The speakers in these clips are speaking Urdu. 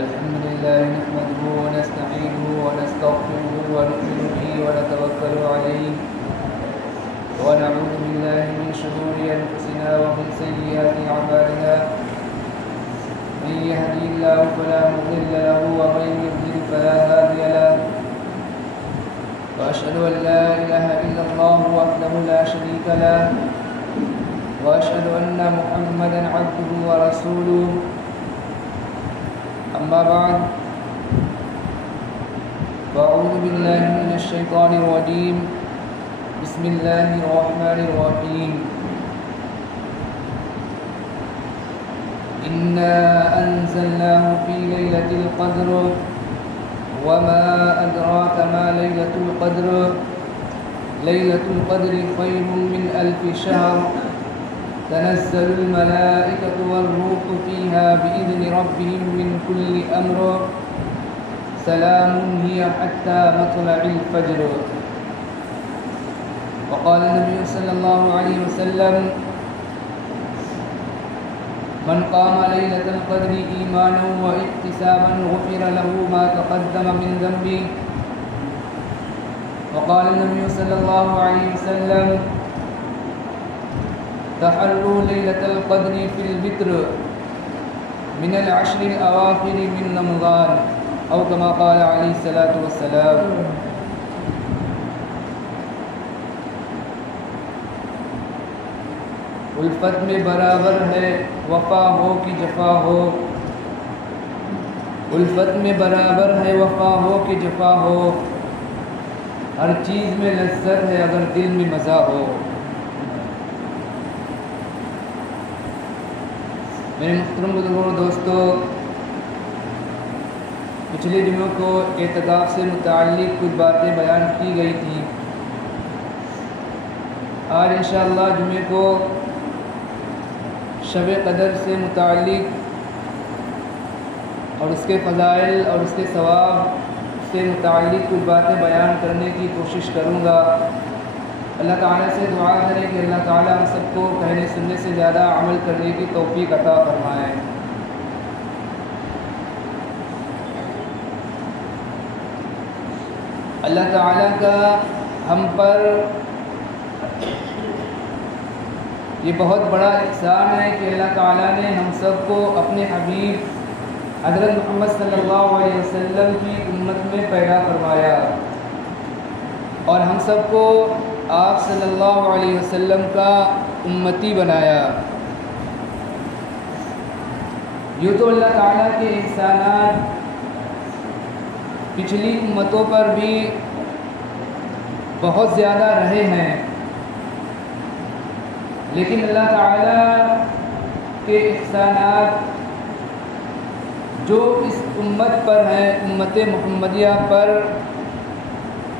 الحمد لله نحمده ونستعينه ونستغفره ونؤمن به ونتوكل عليه ونعوذ بالله من شرور أنفسنا ومن سيئات أعمالنا من يهدي الله فلا مضل له ومن يضلل فلا هادي له وأشهد أن لا إله إلا الله وحده لا شريك له وأشهد أن محمدا عبده ورسوله أما بعد فأعوذ بالله من الشيطان الرجيم بسم الله الرحمن الرحيم إنا أنزلناه في ليلة القدر وما أدراك ما ليلة القدر ليلة القدر خير من 1000 شهر تنزل الملائكة والروح فيها بإذن ربهم من كل أمر سلام هي حتى مطلع الفجر. وقال النبي صلى الله عليه وسلم من قام ليلة القدر إيمانا واحتسابا غفر له ما تقدم من ذنبه. وقال النبي صلى الله عليه وسلم تحروا ليلة القدر في الوتر من العشر الأواخر من رمضان أو كما قال عليه الصلاة والسلام. الفت میں برابر ہے وفا ہو کہ جفا ہو، الفت میں برابر ہے وفا ہو کہ جفا ہو، ہر چیز میں لذت ہے اگر دل میں مزہ ہو. میرے محترم بزرگوں اور دوستو، پچھلے دنوں کو اعتکاف سے متعلق کچھ باتیں بیان کی گئی تھیں. آج انشاءاللہ جمعے کو شب قدر سے متعلق اور اس کے فضائل اور اس کے ثواب سے متعلق کچھ باتیں بیان کرنے کی کوشش کروں گا. اللہ تعالیٰ سے دعا کریں کہ اللہ تعالیٰ ہم سب کو کہنے سننے سے زیادہ عمل کرنے کی توفیق عطا فرمائے. اللہ تعالیٰ کا ہم پر یہ بہت بڑا احسان ہے کہ اللہ تعالیٰ نے ہم سب کو اپنے حبیب حضرت محمد صلی اللہ علیہ وسلم کی امت میں پیدا فرمایا اور ہم سب کو آپ صلی اللہ علیہ وسلم کا امتی بنایا. یوں تو اللہ تعالیٰ کے احسانات پچھلی امتوں پر بھی بہت زیادہ رہے ہیں، لیکن اللہ تعالیٰ کے احسانات جو اس امت پر ہیں، امت محمدیہ پر،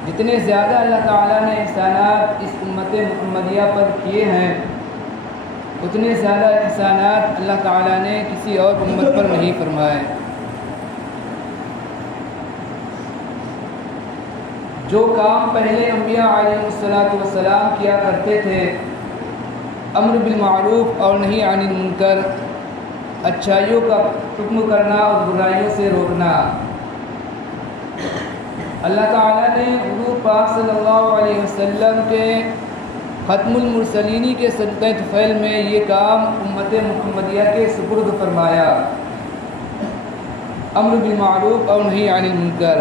جتنے زیادہ اللہ تعالیٰ نے احسانات اس امت محمدیہ پر کیے ہیں، اتنے زیادہ احسانات اللہ تعالیٰ نے کسی اور امت پر نہیں فرمائے. جو کام پہلے انبیاء علیہ السلام کیا کرتے تھے، امر بالمعروف اور نہی عن المنکر، اچھائیوں کا حکم کرنا اور برائیوں سے روکنا، اللہ تعالیٰ نے حضور پاک صلی اللہ علیہ وسلم کے ختم المرسلینی کے صدقہ طفیل میں یہ کام امت محمدیہ کے سپرد فرمایا، امر بالمعروف اور نہی عن المنکر.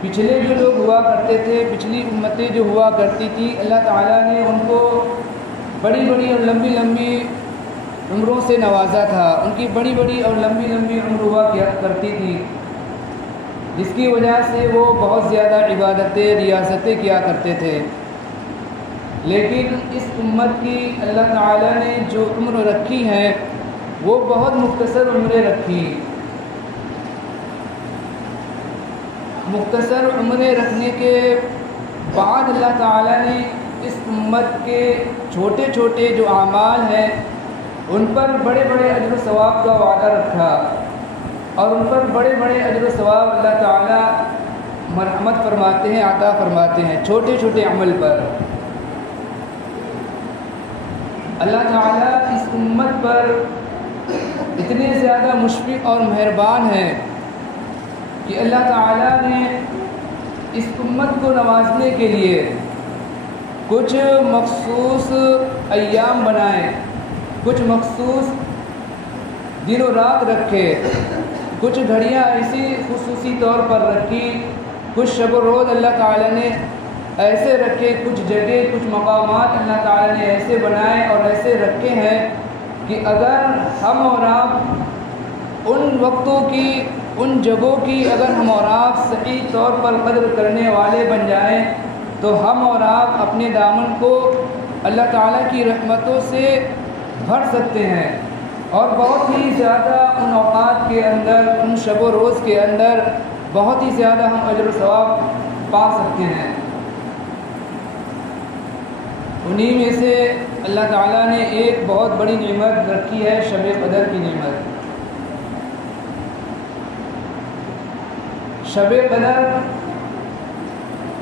پچھلے جو لوگ ہوا کرتے تھے، پچھلی امتیں جو ہوا کرتی تھی، اللہ تعالیٰ نے ان کو بڑی بڑی اور لمبی لمبی عمروں سے نوازا تھا. ان کی بڑی بڑی اور لمبی لمبی عمر ہوا کرتی تھی، جس کی وجہ سے وہ بہت زیادہ عبادتیں ریاستیں کیا کرتے تھے. لیکن اس امت کی اللہ تعالیٰ نے جو عمر رکھی ہیں وہ بہت مختصر عمریں رکھی. مختصر عمریں رکھنے کے بعد اللہ تعالیٰ نے اس امت کے چھوٹے چھوٹے جو اعمال ہیں ان پر بڑے بڑے اجر و ثواب کا وعدہ رکھا، اور ان پر بڑے بڑے اجر و ثواب اللہ تعالیٰ مرحمت فرماتے ہیں، عطا فرماتے ہیں چھوٹے چھوٹے عمل پر. اللہ تعالیٰ اس امت پر اتنے زیادہ مشفق اور مہربان ہیں کہ اللہ تعالیٰ نے اس امت کو نوازنے کے لیے کچھ مخصوص ایام بنائے، کچھ مخصوص دن و رات رکھے، کچھ گھڑیاں ایسی خصوصی طور پر رکھی، کچھ شب و روز اللہ تعالیٰ نے ایسے رکھے، کچھ جگہ کچھ مقامات اللہ تعالیٰ نے ایسے بنائے اور ایسے رکھے ہیں کہ اگر ہم اور آپ ان وقتوں کی، ان جگہوں کی اگر ہم اور آپ صحیح طور پر قدر کرنے والے بن جائیں تو ہم اور آپ اپنے دامن کو اللہ تعالیٰ کی رحمتوں سے بھر سکتے ہیں، اور بہت ہی زیادہ ان اوقات کے اندر، ان شب و روز کے اندر بہت ہی زیادہ ہم اجر و ثواب پا سکتے ہیں۔ انہی میں سے اللہ تعالیٰ نے ایک بہت بڑی نعمت رکھی ہے، شب قدر کی نعمت۔ شب قدر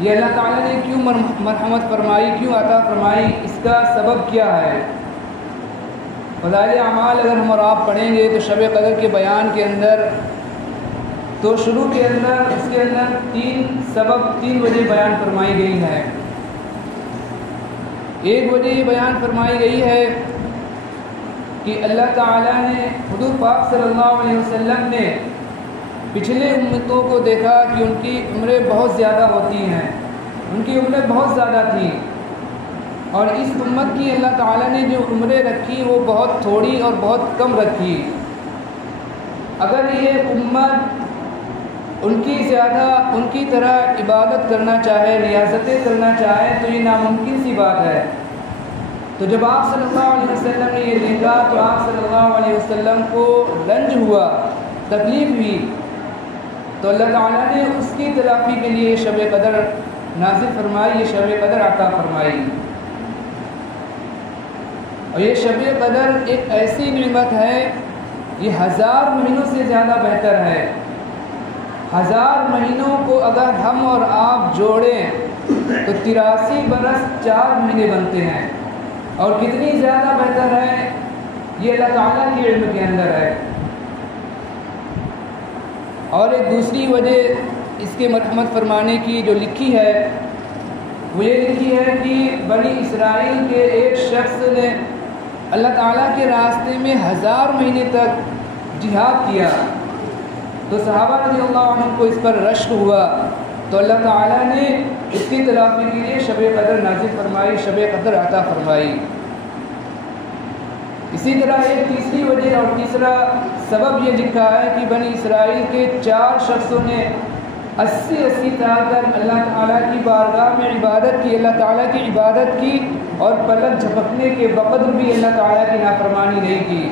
یہ اللہ تعالیٰ نے کیوں مرحمت فرمائی، کیوں عطا فرمائی، اس کا سبب کیا ہے؟ فضائل اعمال اگر ہم اور آپ پڑھیں گے تو شب قدر کے بیان کے اندر تو شروع کے اندر اس کے اندر تین وجہ بیان فرمائی گئی ہیں۔ ایک وجہ یہ بیان فرمائی گئی ہے کہ اللہ تعالیٰ نے، حضور پاک صلی اللہ علیہ وسلم نے پچھلے امتوں کو دیکھا کہ ان کی عمریں بہت زیادہ ہوتی ہیں، ان کی عمریں بہت زیادہ تھیں، اور اس امت کی اللہ تعالیٰ نے جو عمریں رکھی وہ بہت تھوڑی اور بہت کم رکھی۔ اگر یہ امت ان کی طرح عبادت کرنا چاہے، ریاضتیں کرنا چاہے تو یہ ناممکن سی بات ہے۔ تو جب آپ صلی اللہ علیہ وسلم نے یہ دیکھا تو آپ صلی اللہ علیہ وسلم کو رنج ہوا، تکلیف ہوئی، تو اللہ تعالیٰ نے اس کی تلافی کے لیے شب قدر نازل فرمائی، یہ شب قدر عطا فرمائی۔ اور یہ شب قدر ایک ایسی نعمت ہے، یہ 1000 مہینوں سے زیادہ بہتر ہے۔ 1000 مہینوں کو اگر ہم اور آپ جوڑیں تو 83 برس 4 مہینے بنتے ہیں، اور کتنی زیادہ بہتر ہے یہ اللہ تعالیٰ کے علم کے اندر ہے۔ اور ایک دوسری وجہ اس کے مرحمت فرمانے کی جو لکھی ہے وہ یہ لکھی ہے کہ بنی اسرائیل کے ایک شخص نے اللہ تعالیٰ کے راستے میں 1000 مہینے تک جہاد کیا، تو صحابہ رضی اللہ عنہ کو اس پر رشک ہوا، تو اللہ تعالیٰ نے اس کی تلافی کے لیے شب قدر نازل فرمائی، شب قدر عطا فرمائی۔ اسی طرح ایک تیسری وجہ اور تیسرا سبب یہ لکھا ہے کہ بنی اسرائیل کے 4 شخصوں نے 80 سال تک اللہ تعالیٰ کی بارگاہ میں عبادت کی، اللہ تعالیٰ کی عبادت کی، اور پلک جھپکنے کے بقدر بھی اللہ تعالیٰ کی نافرمانی نہیں کی۔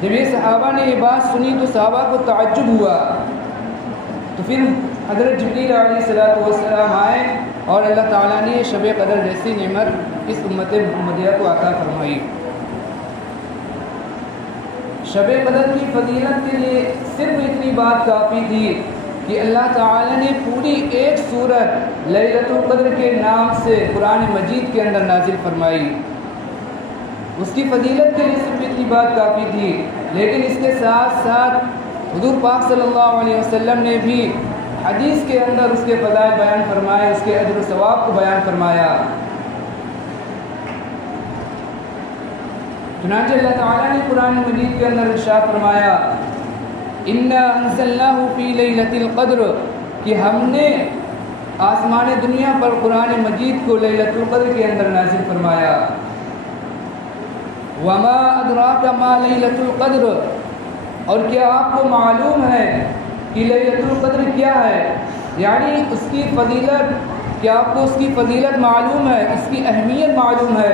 جب یہ صحابہ نے یہ بات سنی تو صحابہ کو تعجب ہوا، تو پھر حضرت جبریل علیہ السلام آئے اور اللہ تعالیٰ نے شب قدر جیسی نعمت اس امت محمدیہ کو عطا فرمائی۔ شب قدر کی فضیلت کے لیے صرف اتنی بات کافی تھی کہ اللہ تعالیٰ نے پوری ایک سورت لیلۃ القدر کے نام سے قرآن مجید کے اندر نازل فرمائی۔ اس کی فضیلت کے لیے صرف اتنی بات کافی تھی، لیکن اس کے ساتھ ساتھ حضور پاک صلی اللہ علیہ وسلم نے بھی حدیث کے اندر اس کے فضائل بیان فرمائے، اس کے اجر و ثواب کو بیان فرمایا۔ چنانچہ اللہ تعالیٰ نے قرآن مجید کے اندر ارشاد فرمایا اِنَّا أَنزَلْنَاهُ فِي لَيْلَةِ الْقَدْرِ، کہ ہم نے آسمان دنیا پر قرآن مجید کو لیلۃ القدر کے اندر نازل فرمایا۔ وَمَا أَدْرَاكَ مَا لَيْلَةُ الْقَدْرِ، اور کیا آپ کو معلوم ہے کہ لیلۃ القدر کیا ہے، یعنی اس کی فضیلت، کیا آپ کو اس کی فضیلت معلوم ہے، اس کی اہمیت معلوم ہے؟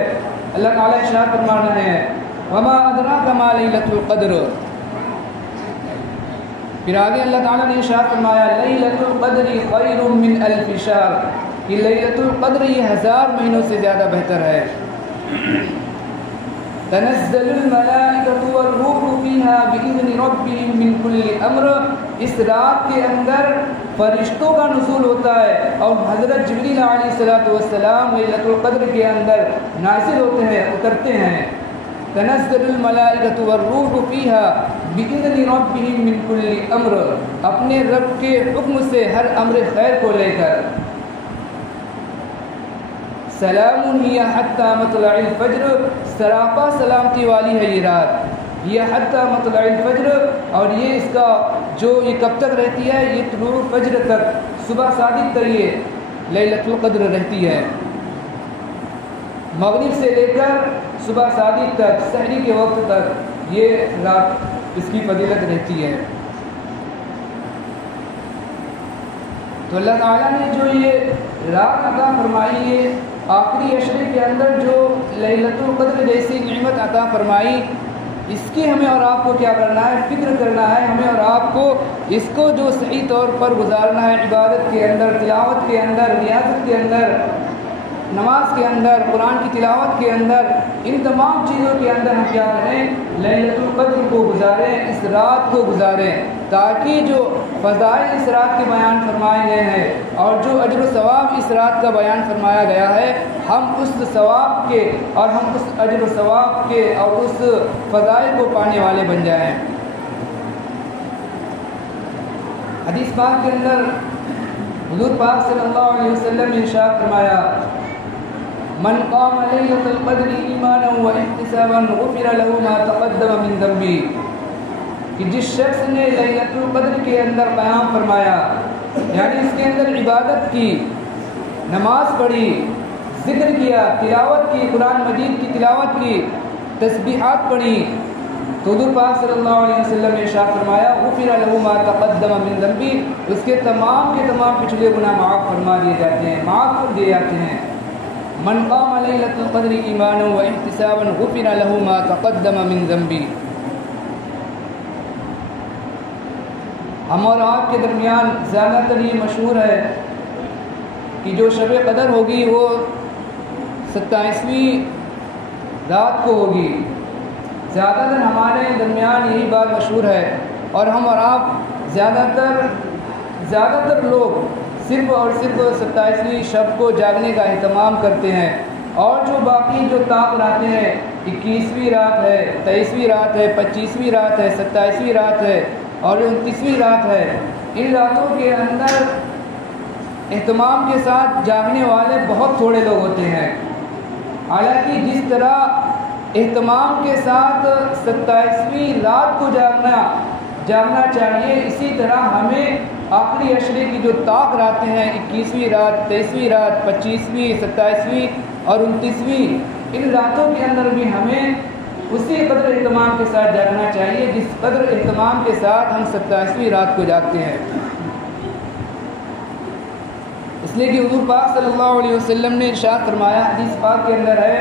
اللہ تعالیٰ ارشاد فرما رہے ہیں وَمَا أَدْرَاكَ مَا لَيْلَةُ الْقَدْرِ۔ پھر آگے اللہ تعالیٰ نے ارشاد فرمایا لیلۃ القدر خیر من الف شہر، کہ لیلۃ القدر یہ 1000 مہینوں سے زیادہ بہتر ہے۔ تنزل الملائکۃ والروح فیہا بإذن ربہم من کل امر، اس رات کے اندر فرشتوں کا نزول ہوتا ہے، اور حضرت جبریل علیہ السلام لیلۃ القدر کے اندر نازل ہوتے ہیں، اترتے ہیں۔ تنزل الملائکۃ والروح فیہا بإذن ربہم من کل امر، اپنے رب کے حکم سے ہر امر خیر کو لے کر. سلام ہی حتی مطلع الفجر، سراپا سلامتی والی ہے یہ رات، یہ حتی مطلع الفجر، اور یہ اس کا جو یہ کب تک رہتی ہے، یہ طلوع فجر تک، صبح صادق تک یہ لیلۃ القدر رہتی ہے. مغرب سے لے کر صبح صادق تک، سحری کے وقت تک یہ رات اس کی فضیلت رہتی ہے. تو اللہ تعالیٰ نے جو یہ رات عطا فرمائی ہے، آخری عشرے کے اندر جو لیلۃ القدر جیسی نعمت عطا فرمائی، اس کی ہمیں اور آپ کو کیا کرنا ہے، فکر کرنا ہے. ہمیں اور آپ کو اس کو جو صحیح طور پر گزارنا ہے، عبادت کے اندر، تلاوت کے اندر، ریاضت کے اندر، نماز کے اندر، قرآن کی تلاوت کے اندر، ان تمام چیزوں کے اندر ہم کیا کریں، لیلۃ القدر کو گزاریں، اس رات کو گزاریں، تاکہ جو فضائل اس رات کے بیان فرمائے گئے ہیں اور جو اجر و ثواب اس رات کا بیان فرمایا گیا ہے، ہم اس ثواب کے اور ہم اس اجر و ثواب کے اور اس فضائل کو پانے والے بن جائیں. حدیث پاک کے اندر حضور پاک صلی اللہ علیہ وسلم نے ارشاد فرمایا، من قام لیلۃ القدر ایمانا واحتسابا غفر له ما تقدم من ذنبه، کہ جس شخص نے لیلۃ القدر کے اندر قیام فرمایا، یعنی اس کے اندر عبادت کی، نماز پڑھی، ذکر کیا، تلاوت کی، قرآن مجید کی تلاوت کی، تسبیحات پڑھی، تو حضور پاک صلی اللہ علیہ وسلم نے ارشاد فرمایا، غفر له ما تقدم من ذنبه، اس کے تمام پچھلے گناہ معاف فرما دیے جاتے ہیں، معاف کر دیے جاتے ہیں. من قام لیلۃ القدر ایمانا واحتسابا غفر له ما تقدم من ذنبه. ہم اور آپ کے درمیان زیادہ تر یہ مشہور ہے کہ جو شب قدر ہوگی وہ 27ویں رات کو ہوگی. زیادہ تر ہمارے درمیان یہی بات مشہور ہے، اور ہم اور آپ زیادہ تر لوگ صرف اور صرف 27ویں شب کو جاگنے کا اہتمام کرتے ہیں، اور جو باقی جو طاق راتیں ہیں، 21ویں رات ہے، 23ویں رات ہے، 25ویں رات ہے، 27ویں رات ہے اور 29ویں رات ہے، ان راتوں کے اندر اہتمام کے ساتھ جاگنے والے بہت تھوڑے لوگ ہوتے ہیں. حالانکہ جس طرح اہتمام کے ساتھ 27ویں رات کو جاگنا چاہیے، اسی طرح ہمیں آخری عشرے کی جو طاق راتیں ہیں، 21ویں رات، 23ویں رات، 25ویں، 27ویں اور 29ویں، ان راتوں کے اندر بھی ہمیں اسی قدر اہتمام کے ساتھ جاگنا چاہیے جس قدر اہتمام کے ساتھ ہم 27ویں رات کو جاگتے ہیں. اس لیے کہ حضور پاک صلی اللہ علیہ وسلم نے ارشاد فرمایا، حدیث پاک کے اندر ہے،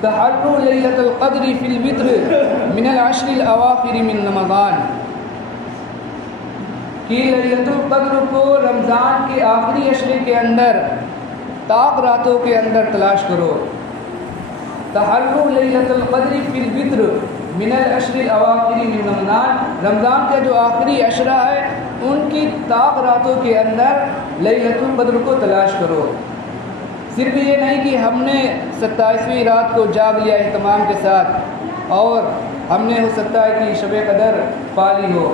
تحروا لیلۃ القدر فی الوتر من العشر الاواخر من رمضان، کہ لیلۃ القدر کو رمضان کے آخری عشرے کے اندر، طاق راتوں کے اندر تلاش کرو. تحروا لیلۃ القدر فی الوتر من العشر الاواخر من رمضان، رمضان کا جو آخری عشرہ ہے ان کی طاق راتوں کے اندر لیلۃ القدر کو تلاش کرو. صرف یہ نہیں کہ ہم نے 27ویں رات کو جاگ لیا اہتمام کے ساتھ اور ہم نے ہو سکتا ہے کہ شب قدر پا لی ہو،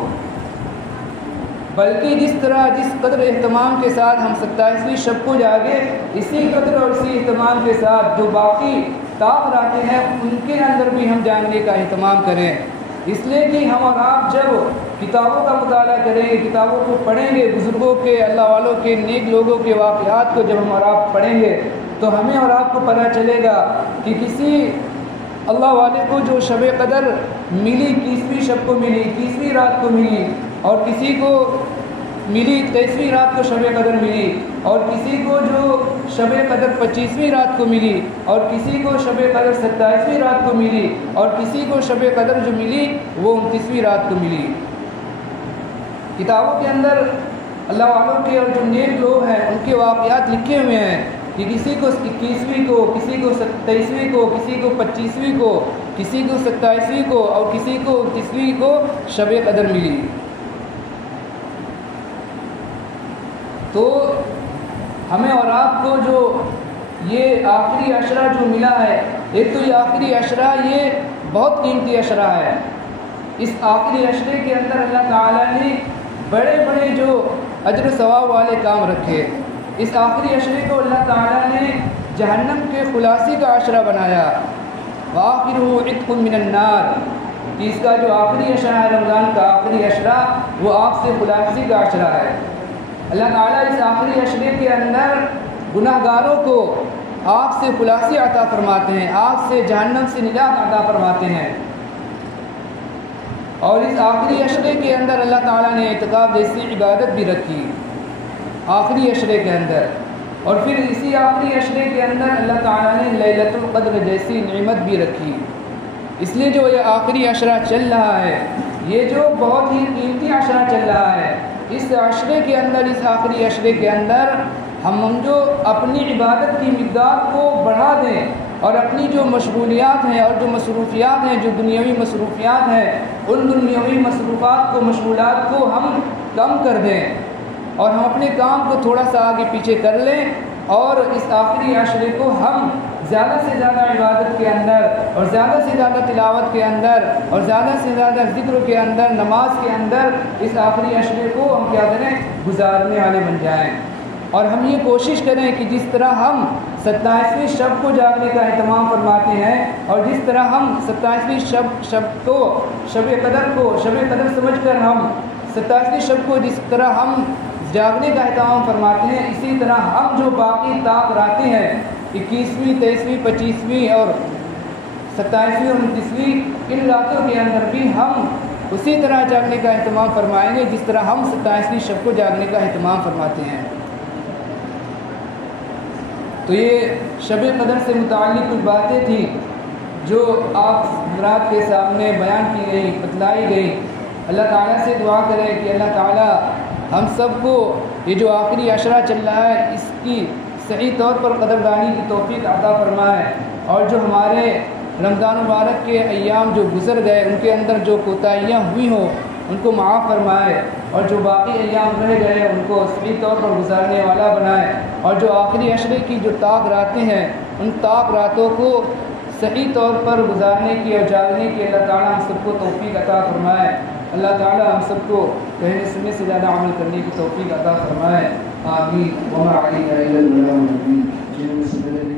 بلکہ جس قدر اہتمام کے ساتھ ہم 27ویں شب کو جاگے، اسی قدر اور اسی اہتمام کے ساتھ جو باقی طاق راتیں ہیں ان کے اندر بھی ہم جاننے کا اہتمام کریں. اس لیے کہ ہم اور آپ جب کتابوں کا مطالعہ کریں گے، کتابوں کو پڑھیں گے، بزرگوں کے، اللہ والوں کے، نیک لوگوں کے واقعات کو جب ہم اور آپ پڑھیں گے تو ہمیں اور آپ کو پتہ چلے گا کہ کسی اللہ والے کو جو شب قدر ملی، 21ویں شب کو ملی، 21ویں رات کو ملی، اور کسی کو ملی 23ویں رات کو شب قدر ملی، اور کسی کو جو شب قدر 25ویں رات کو ملی، اور کسی کو شب قدر 27ویں رات کو ملی، اور کسی کو شب قدر جو ملی وہ 29ویں رات کو ملی. کتابوں کے اندر اللہ والوں کے اور جو نیک لوگ ہیں ان کے واقعات لکھے ہوئے ہیں کہ کسی کو 21ویں کو، کسی کو 27ویں کو، کسی کو 25ویں کو، کسی کو 27ویں کو اور کسی کو 29ویں کو شب قدر ملی. تو ہمیں اور آپ کو جو یہ آخری عشرہ جو ملا ہے، ایک تو یہ آخری عشرہ یہ بہت قیمتی عشرہ ہے۔ اس آخری عشرے کے اندر اللہ تعالیٰ نے بڑے بڑے جو اجر و ثواب والے کام رکھے۔ اس آخری عشرے کو اللہ تعالیٰ نے جہنم کے خلاصی کا عشرہ بنایا۔ وآخرہ عتق من النار، کہ اس کا جو آخری عشرہ ہے رمضان کا آخری عشرہ وہ آگ سے خلاصی کا عشرہ ہے۔ اللہ تعالیٰ اس آخری عشرے کے اندر گناہ گاروں کو آگ سے خلاصی عطا فرماتے ہیں، آگ سے جہنم سے نجات عطا فرماتے ہیں۔ اور اس آخری عشرے کے اندر اللہ تعالیٰ نے اعتکاف جیسی عبادت بھی رکھی آخری عشرے کے اندر، اور پھر اسی آخری عشرے کے اندر اللہ تعالیٰ نے لیلۃ القدر جیسی نعمت بھی رکھی۔ اس لیے جو یہ آخری عشرہ چل رہا ہے، یہ جو بہت ہی قیمتی عشرہ چل رہا ہے، اس عشرے کے اندر، اس آخری عشرے کے اندر ہم جو اپنی عبادت کی مقدار کو بڑھا دیں اور اپنی جو مشغولیات ہیں اور جو مصروفیات ہیں، جو دنیاوی مصروفیات ہیں، ان دنیاوی مصروفات کو، مشغولات کو ہم کم کر دیں اور ہم اپنے کام کو تھوڑا سا آگے پیچھے کر لیں، اور اس آخری عشرے کو ہم زیادہ سے زیادہ عبادت کے اندر اور زیادہ سے زیادہ تلاوت کے اندر اور زیادہ سے زیادہ ذکر کے اندر، نماز کے اندر اس آخری عشرے کو ہم کیا کریں، گزارنے والے بن جائیں۔ اور ہم یہ کوشش کریں کہ جس طرح ہم 27ویں شب کو جاگنے کا اہتمام فرماتے ہیں، اور جس طرح ہم 27ویں شب کو، شب قدر سمجھ کر ہم 27ویں شب کو جس طرح ہم جاگنے کا اہتمام فرماتے ہیں، اسی طرح ہم جو باقی طاق راتیں ہیں 21ویں، 23ویں، 25ویں اور 27ویں اور 29ویں، ان راتوں کے اندر بھی ہم اسی طرح جاگنے کا اہتمام فرمائیں گے جس طرح ہم 27ویں شب کو جاگنے کا اہتمام فرماتے ہیں۔ تو یہ شب قدر سے متعلق کچھ باتیں تھیں جو آپ حضرات کے سامنے بیان کی گئی، بتلائی گئی۔ اللہ تعالیٰ سے دعا کریں کہ اللہ تعالیٰ ہم سب کو یہ جو آخری عشرہ چل رہا ہے اس کی صحیح طور پر قدردانی کی توفیق عطا فرمائے، اور جو ہمارے رمضان مبارک کے ایام جو گزر گئے ان کے اندر جو کوتاہیاں ہوئی ہوں ان کو معاف فرمائے، اور جو باقی ایام رہ گئے ان کو صحیح طور پر گزارنے والا بنائے، اور جو آخری عشرے کی جو طاق راتیں ہیں ان طاق راتوں کو صحیح طور پر گزارنے کی اور جاگنے کی اللہ تعالیٰ ہم سب کو توفیق عطا فرمائے۔ اللہ تعالیٰ ہم سب کو کہنے سننے سے زیادہ عمل کرنے کی توفیق عطا فرمائے۔ آمین۔ وما علینا الا البلاغ المبین۔